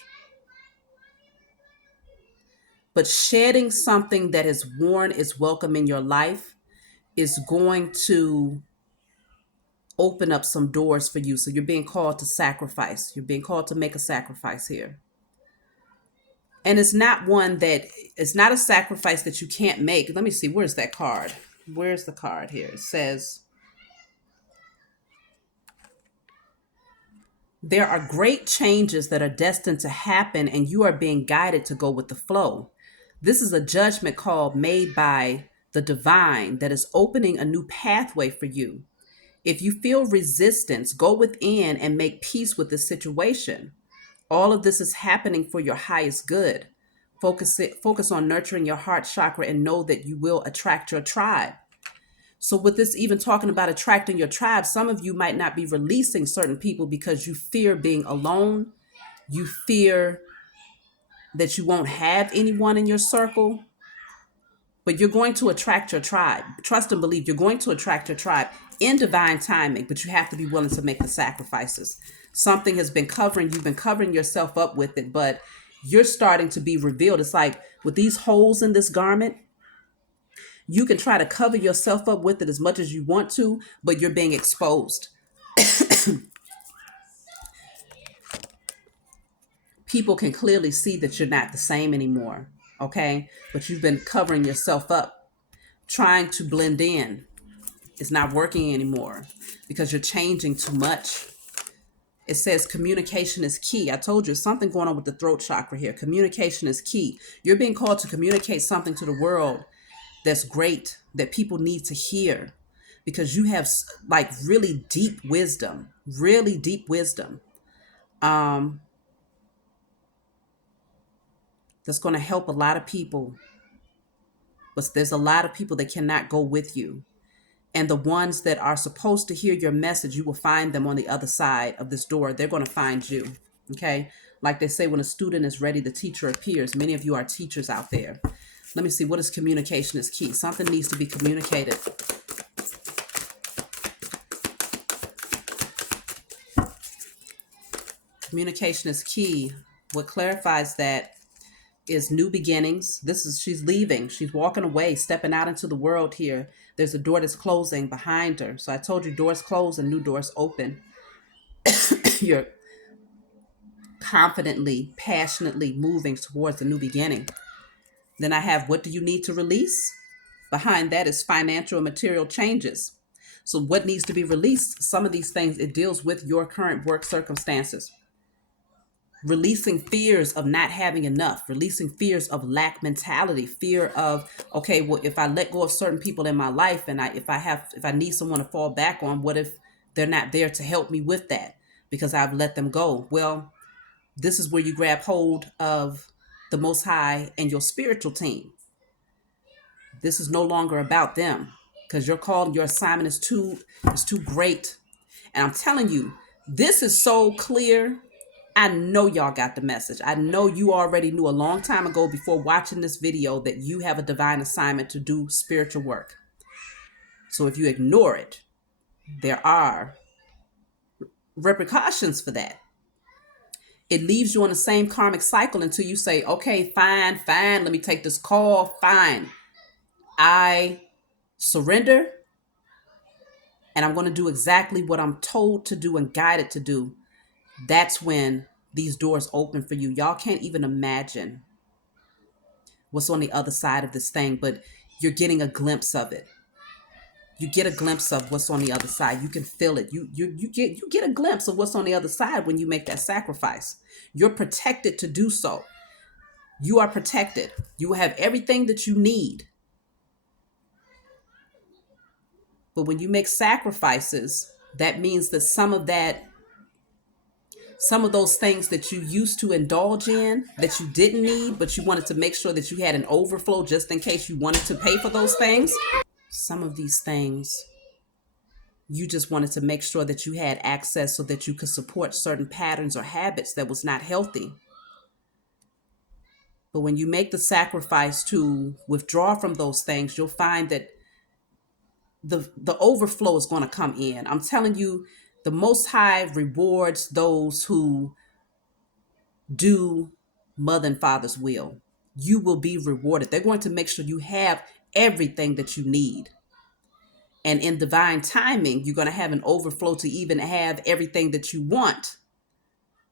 But shedding something that has worn its welcome in your life is going to open up some doors for you. So you're being called to sacrifice. You're being called to make a sacrifice here. And it's not a sacrifice that you can't make. Let me see, where's that card? Where's the card here? It says, there are great changes that are destined to happen, and you are being guided to go with the flow. This is a judgment call made by the divine that is opening a new pathway for you. If you feel resistance, go within and make peace with this situation. All of this is happening for your highest good. Focus on nurturing your heart chakra and know that you will attract your tribe. So with this even talking about attracting your tribe, some of you might not be releasing certain people because you fear being alone. You fear that you won't have anyone in your circle, but you're going to attract your tribe. Trust and believe you're going to attract your tribe in divine timing, but you have to be willing to make the sacrifices. Something has been you've been covering yourself up with it, but you're starting to be revealed. It's like with these holes in this garment, you can try to cover yourself up with it as much as you want to, but you're being exposed. People can clearly see that you're not the same anymore, okay? But you've been covering yourself up, trying to blend in. It's not working anymore because you're changing too much. It says communication is key. I told you something going on with the throat chakra here. Communication is key. You're being called to communicate something to the world that's great, that people need to hear, because you have like really deep wisdom. That's going to help a lot of people. But there's a lot of people that cannot go with you. And the ones that are supposed to hear your message, you will find them on the other side of this door. They're going to find you. Okay. Like they say, when a student is ready, the teacher appears. Many of you are teachers out there. Let me see. What is communication is key? Something needs to be communicated. Communication is key. What clarifies that is new beginnings. She's leaving. She's walking away, stepping out into the world here. There's a door that's closing behind her. So I told you doors close and new doors open. You're confidently, passionately moving towards a new beginning. Then I have, what do you need to release? Behind that is financial and material changes. So what needs to be released? Some of these things, it deals with your current work circumstances. Releasing fears of not having enough, releasing fears of lack mentality, fear of, okay, well, if I let go of certain people in my life and if I need someone to fall back on, what if they're not there to help me with that because I've let them go? Well, this is where you grab hold of the Most High and your spiritual team. This is no longer about them, because your call, your assignment is too great. And I'm telling you, this is so clear. I know y'all got the message. I know you already knew a long time ago before watching this video that you have a divine assignment to do spiritual work. So if you ignore it, there are repercussions for that. It leaves you on the same karmic cycle until you say, okay, fine, let me take this call, fine. I surrender, and I'm going to do exactly what I'm told to do and guided to do. That's when these doors open for you. Y'all can't even imagine what's on the other side of this thing, but you're getting a glimpse of it. You get a glimpse of what's on the other side. You can feel it. You get a glimpse of what's on the other side when you make that sacrifice. You're protected to do so. You are protected. You have everything that you need. But when you make sacrifices, that means that some of those things that you used to indulge in that you didn't need, but you wanted to make sure that you had an overflow just in case you wanted to pay for those things. Some of these things you just wanted to make sure that you had access so that you could support certain patterns or habits that was not healthy. But when you make the sacrifice to withdraw from those things, you'll find that the overflow is going to come in. I'm telling you, the Most High rewards those who do mother and father's will. You will be rewarded. They're going to make sure you have everything that you need. And in divine timing, you're going to have an overflow to even have everything that you want.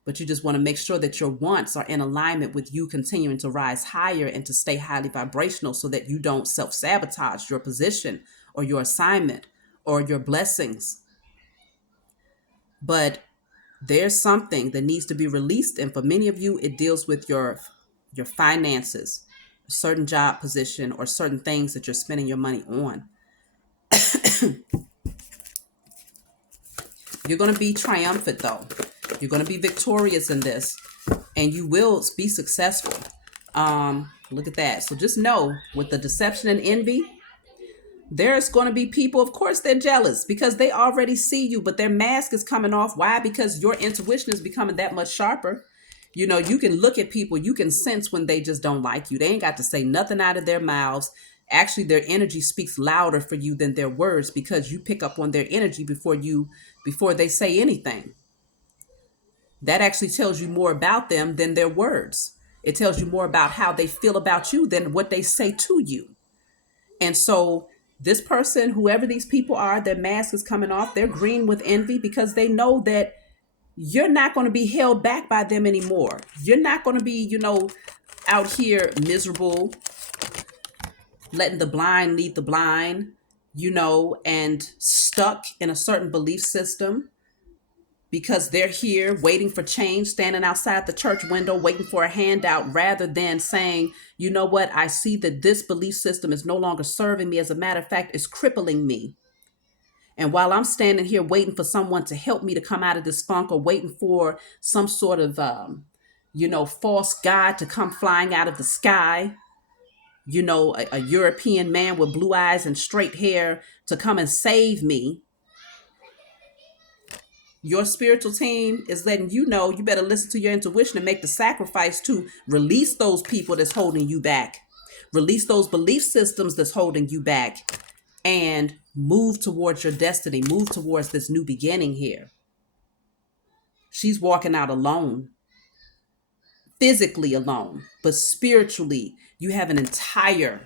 But you just want to make sure that your wants are in alignment with you continuing to rise higher and to stay highly vibrational so that you don't self-sabotage your position or your assignment or your blessings. But there's something that needs to be released. And for many of you, it deals with your finances, a certain job position, or certain things that you're spending your money on. You're going to be triumphant, though. You're going to be victorious in this, and you will be successful. Look at that. So just know, with the deception and envy, there's going to be people, of course, they're jealous because they already see you, but their mask is coming off. Why? Because your intuition is becoming that much sharper. You know, you can look at people, you can sense when they just don't like you. They ain't got to say nothing out of their mouths. Actually, their energy speaks louder for you than their words because you pick up on their energy before they say anything. That actually tells you more about them than their words. It tells you more about how they feel about you than what they say to you. And so this person, whoever these people are, their mask is coming off. They're green with envy because they know that you're not going to be held back by them anymore. You're not going to be, out here miserable, letting the blind lead the blind, and stuck in a certain belief system because they're here waiting for change, standing outside the church window, waiting for a handout, rather than saying, you know what, I see that this belief system is no longer serving me. As a matter of fact, it's crippling me. And while I'm standing here waiting for someone to help me to come out of this funk, or waiting for some sort of, false god to come flying out of the sky, a European man with blue eyes and straight hair to come and save me, your spiritual team is letting you know you better listen to your intuition and make the sacrifice to release those people that's holding you back, release those belief systems that's holding you back, and move towards your destiny, move towards this new beginning here. She's walking out alone, physically alone, but spiritually, you have an entire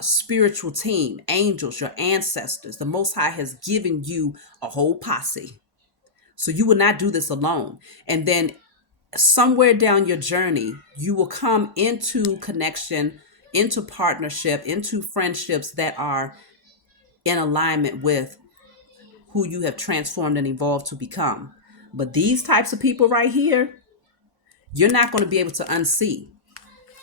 spiritual team, angels, your ancestors. The Most High has given you a whole posse. So you will not do this alone. And then somewhere down your journey, you will come into connection, into partnership, into friendships that are in alignment with who you have transformed and evolved to become. But these types of people right here, you're not going to be able to unsee.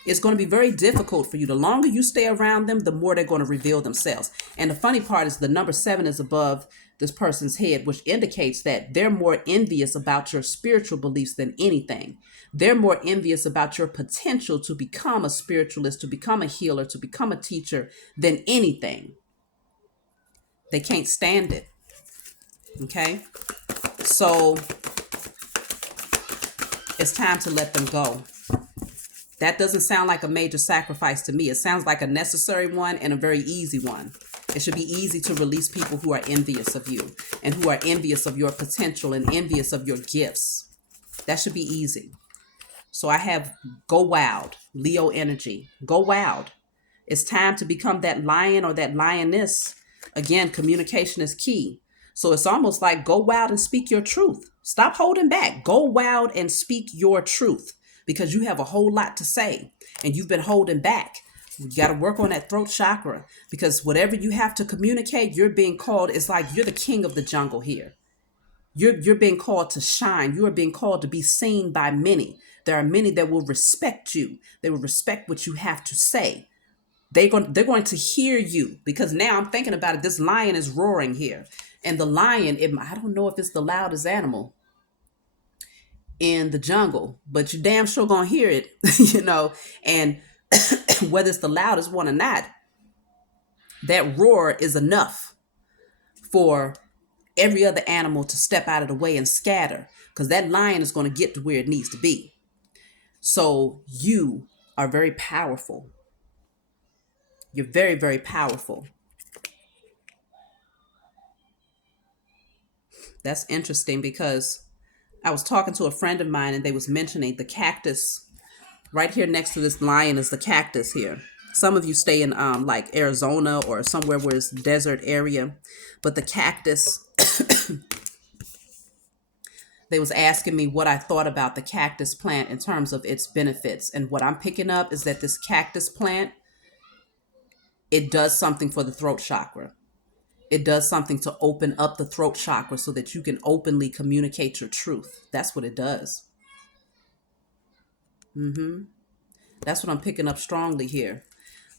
It's going to be very difficult for you. The longer you stay around them, the more they're going to reveal themselves. And the funny part is the number 7 is above this person's head, which indicates that they're more envious about your spiritual beliefs than anything. They're more envious about your potential to become a spiritualist, to become a healer, to become a teacher than anything. They can't stand it. Okay? So It's time to let them go. That doesn't sound like a major sacrifice to me. It sounds like a necessary one and a very easy one. It should be easy to release people who are envious of you and who are envious of your potential and envious of your gifts. That should be easy. So I have go wild, Leo energy. Go wild. It's time to become that lion or that lioness. Again, communication is key. So it's almost like go wild and speak your truth. Stop holding back. Go wild and speak your truth because you have a whole lot to say and you've been holding back. You got to work on that throat chakra because whatever you have to communicate, you're being called. It's like you're the king of the jungle here. You're being called to shine. You are being called to be seen by many. There are many that will respect you. They will respect what you have to say. They're going to hear you because now I'm thinking about it. This lion is roaring here, and the lion. I don't know if it's the loudest animal in the jungle, but you damn sure gonna hear it, And whether it's the loudest one or not, that roar is enough for every other animal to step out of the way and scatter because that lion is going to get to where it needs to be. So you are very powerful. You're very, very powerful. That's interesting because I was talking to a friend of mine and they was mentioning the cactus right here next to this lion is the cactus here. Some of you stay in like Arizona or somewhere where it's desert area, but the cactus they was asking me what I thought about the cactus plant in terms of its benefits. And what I'm picking up is that this cactus plant, it does something for the throat chakra. It does something to open up the throat chakra so that you can openly communicate your truth. That's what it does. That's what I'm picking up strongly here.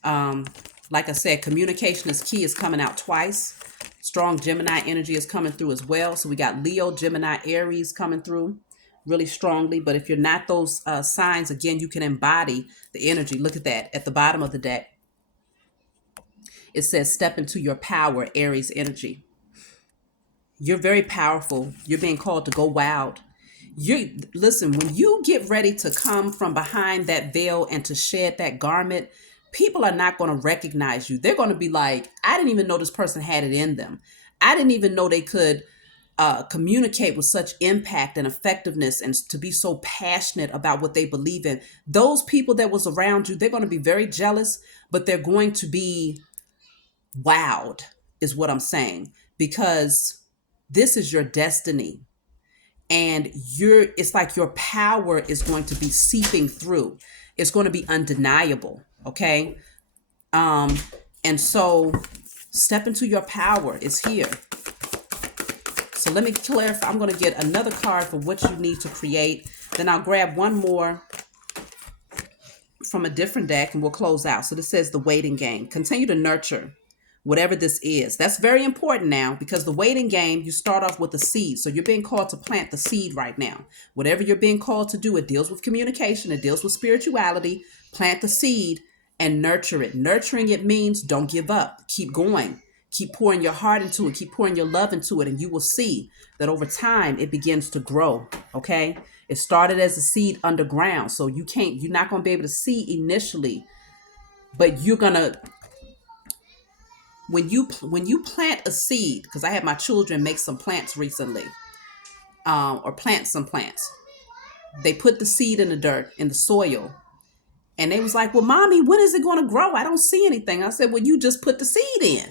Like I said, communication is key is coming out twice. Strong Gemini energy is coming through as well. So we got Leo, Gemini, Aries coming through really strongly. But if you're not those signs, again, you can embody the energy. Look at that. At the bottom of the deck, it says step into your power, Aries energy. You're very powerful. You're being called to go wild. You listen, when you get ready to come from behind that veil and to shed that garment, people are not going to recognize you. They're going to be like, I didn't even know this person had it in them. I didn't even know they could communicate with such impact and effectiveness and to be so passionate about what they believe in. Those people that was around you, they're going to be very jealous, but they're going to be wowed is what I'm saying, because this is your destiny. And it's like your power is going to be seeping through. It's going to be undeniable. Okay. And so step into your power is here. So let me clarify. I'm going to get another card for what you need to create. Then I'll grab one more from a different deck and we'll close out. So this says the waiting game. Continue to nurture whatever this is. That's very important now because the waiting game, you start off with a seed. So you're being called to plant the seed right now. Whatever you're being called to do, it deals with communication. It deals with spirituality. Plant the seed and nurture it. Nurturing it means don't give up. Keep going. Keep pouring your heart into it. Keep pouring your love into it. And you will see that over time it begins to grow. Okay. It started as a seed underground. So you're not going to be able to see initially, but you're going to, when you plant a seed, because I had my children make some plants recently, or plant some plants. They put the seed in the dirt, in the soil, and they was like, well, mommy, when is it going to grow? I don't see anything. I said, well, you just put the seed in.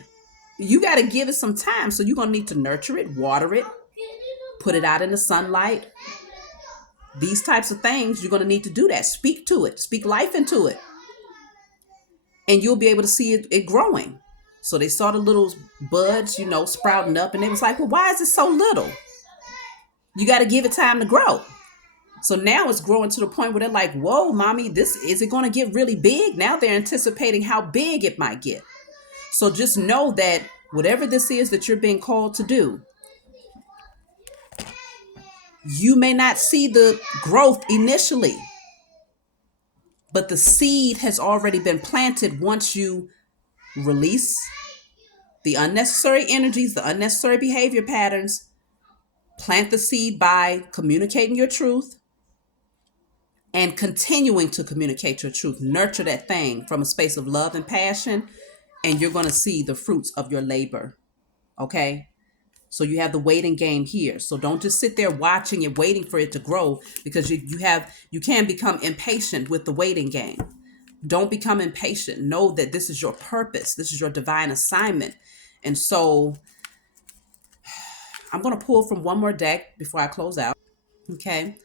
You got to give it some time. So you're going to need to nurture it, water it, put it out in the sunlight. These types of things, you're going to need to do that. Speak to it, speak life into it. And you'll be able to see it growing. So they saw the little buds, sprouting up, and they was like, well, why is it so little? You got to give it time to grow. So now it's growing to the point where they're like, whoa, mommy, is it going to get really big? Now they're anticipating how big it might get. So just know that whatever this is that you're being called to do, you may not see the growth initially, but the seed has already been planted once you release the unnecessary energies, the unnecessary behavior patterns, plant the seed by communicating your truth, and continuing to communicate your truth. Nurture that thing from a space of love and passion, and you're going to see the fruits of your labor. Okay? So you have the waiting game here. So don't just sit there watching and waiting for it to grow, because you can become impatient with the waiting game. Don't become impatient. Know that this is your purpose. This is your divine assignment. And so I'm going to pull from one more deck before I close out. Okay.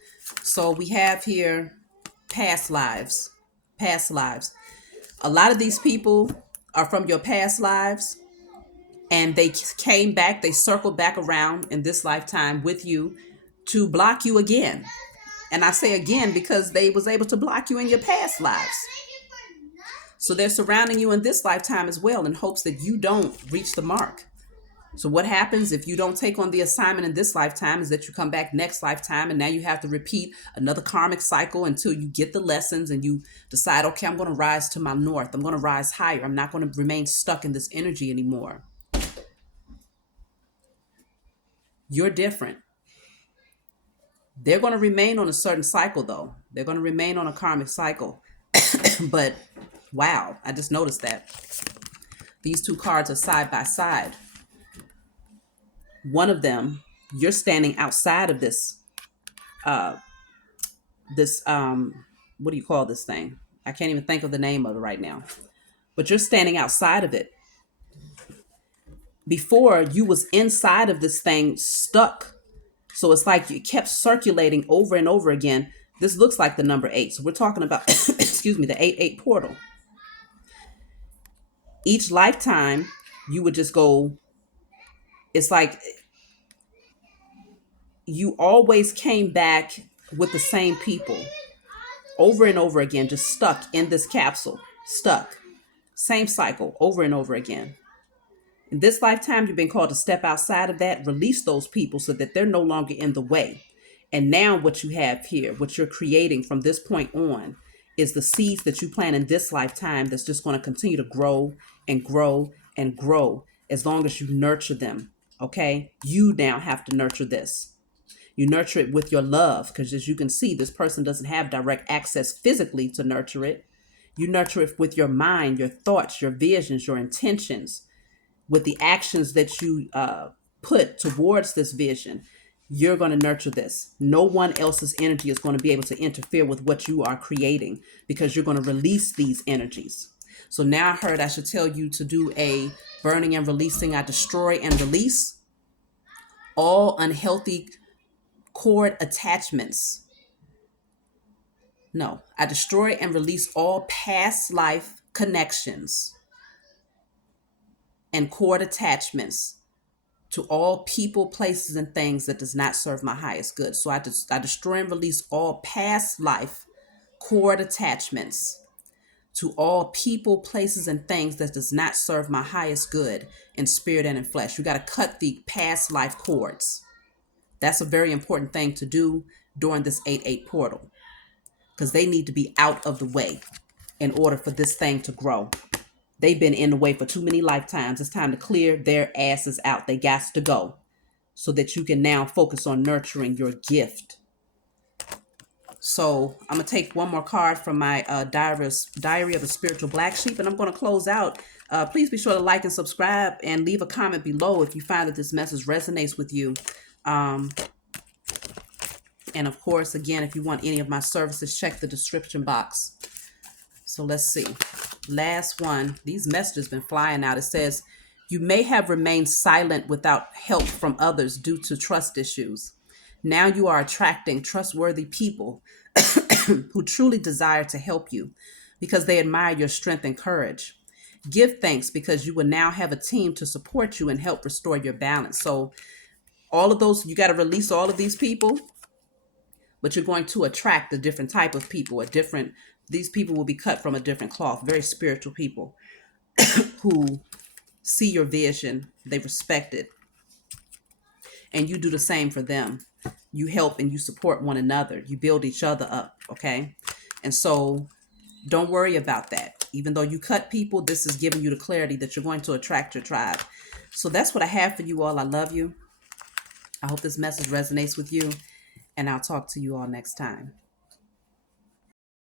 So we have here past lives. Past lives. A lot of these people are from your past lives, and they came back, they circled back around in this lifetime with you to block you again. And I say again because they was able to block you in your past lives. So they're surrounding you in this lifetime as well in hopes that you don't reach the mark. So what happens if you don't take on the assignment in this lifetime is that you come back next lifetime, and now you have to repeat another karmic cycle until you get the lessons and you decide, okay, I'm going to rise to my north. I'm going to rise higher. I'm not going to remain stuck in this energy anymore. You're different. They're going to remain on a certain cycle, though. They're going to remain on a karmic cycle. But wow, I just noticed that these two cards are side by side. One of them, you're standing outside of this what do you call this thing? I can't even think of the name of it right now. But you're standing outside of it. Before, you was inside of this thing, stuck. So it's like you kept circulating over and over again. This looks like the number 8. So we're talking about excuse me, the 8-8 portal. Each lifetime you would just go, it's like you always came back with the same people over and over again, just stuck in this capsule, stuck. Same cycle over and over again. In this lifetime, you've been called to step outside of that, release those people so that they're no longer in the way. And now what you have here, what you're creating from this point on, is the seeds that you plant in this lifetime that's just going to continue to grow and grow and grow as long as you nurture them. Okay? You now have to nurture this. You nurture it with your love, because as you can see, this person doesn't have direct access physically to nurture it. You nurture it with your mind, your thoughts, your visions, your intentions, with the actions that you put towards this vision. You're going to nurture this. No one else's energy is going to be able to interfere with what you are creating, because you're going to release these energies. So now I heard I should tell you to do a burning and releasing. I destroy and release all unhealthy cord attachments. No, I destroy and release all past life connections and cord attachments to all people, places, and things that does not serve my highest good. So I destroy and release all past life cord attachments to all people, places, and things that does not serve my highest good in spirit and in flesh. You got to cut the past life cords. That's a very important thing to do during this 8-8 portal, because they need to be out of the way in order for this thing to grow. They've been in the way for too many lifetimes. It's time to clear their asses out. They got to go so that you can now focus on nurturing your gift. So I'm going to take one more card from my Diary of a Spiritual Black Sheep, and I'm going to close out. Please be sure to like and subscribe and leave a comment below if you find that this message resonates with you. And of course, again, if you want any of my services, check the description box. So let's see. Last one. These messages been flying out. It says, you may have remained silent without help from others due to trust issues. Now you are attracting trustworthy people who truly desire to help you because they admire your strength and courage. Give thanks because you will now have a team to support you and help restore your balance. So all of those, you got to release all of these people, but you're going to attract a different type of people, these people will be cut from a different cloth, very spiritual people who see your vision, they respect it, and you do the same for them. You help and you support one another. You build each other up, okay? And so don't worry about that. Even though you cut people, this is giving you the clarity that you're going to attract your tribe. So that's what I have for you all. I love you. I hope this message resonates with you, and I'll talk to you all next time.